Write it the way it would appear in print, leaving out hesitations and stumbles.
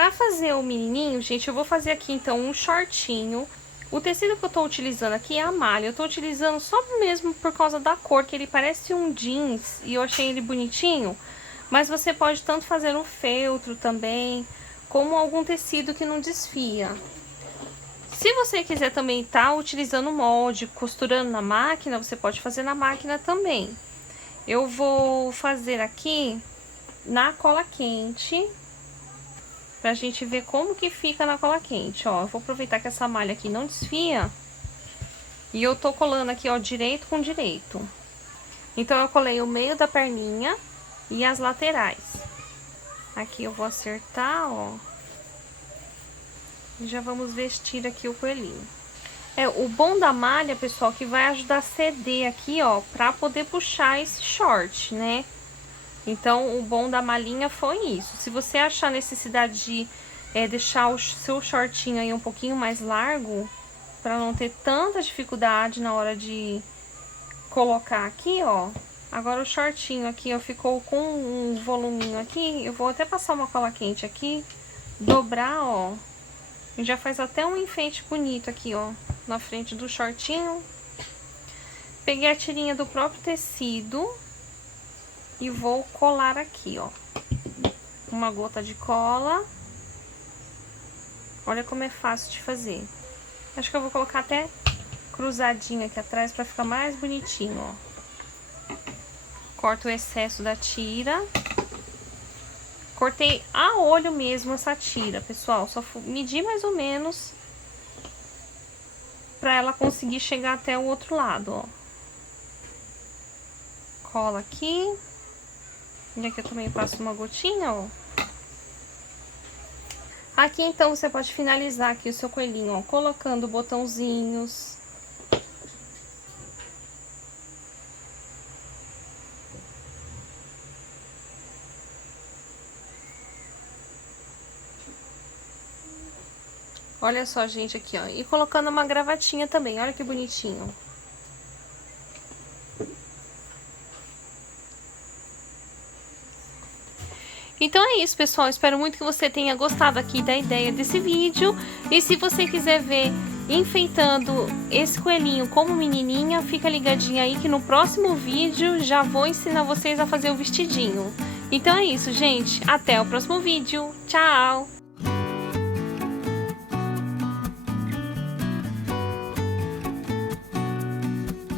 Pra fazer o menininho, gente, eu vou fazer aqui, então, um shortinho. O tecido que eu tô utilizando aqui é a malha. Eu tô utilizando só mesmo por causa da cor, que ele parece um jeans e eu achei ele bonitinho. Mas você pode tanto fazer um feltro também, como algum tecido que não desfia. Se você quiser também tá utilizando molde, costurando na máquina, você pode fazer na máquina também. Eu vou fazer aqui na cola quente, pra gente ver como que fica na cola quente, ó. Eu vou aproveitar que essa malha aqui não desfia. E eu tô colando aqui, ó, direito com direito. Então, eu colei o meio da perninha e as laterais. Aqui eu vou acertar, ó. E já vamos vestir aqui o coelhinho. O bom da malha, pessoal, que vai ajudar a ceder aqui, ó, pra poder puxar esse short, né? Então, o bom da malhinha foi isso. Se você achar necessidade de deixar o seu shortinho aí um pouquinho mais largo, pra não ter tanta dificuldade na hora de colocar aqui, ó. Agora o shortinho aqui, ó, ficou com um voluminho aqui. Eu vou até passar uma cola quente aqui, dobrar, ó. E já faz até um enfeite bonito aqui, ó, na frente do shortinho. Peguei a tirinha do próprio tecido e vou colar aqui, ó. Uma gota de cola. Olha como é fácil de fazer. Acho que eu vou colocar até cruzadinho aqui atrás pra ficar mais bonitinho, ó. Corto o excesso da tira. Cortei a olho mesmo essa tira, pessoal. Só medi mais ou menos pra ela conseguir chegar até o outro lado, ó. Cola aqui. E aqui eu também passo uma gotinha, ó. Aqui, então, você pode finalizar aqui o seu coelhinho, ó, colocando botãozinhos. Olha só, gente, aqui, ó. E colocando uma gravatinha também, olha que bonitinho. Então é isso, pessoal. Espero muito que você tenha gostado aqui da ideia desse vídeo. E se você quiser ver enfeitando esse coelhinho como menininha, fica ligadinha aí que no próximo vídeo já vou ensinar vocês a fazer o vestidinho. Então é isso, gente. Até o próximo vídeo. Tchau!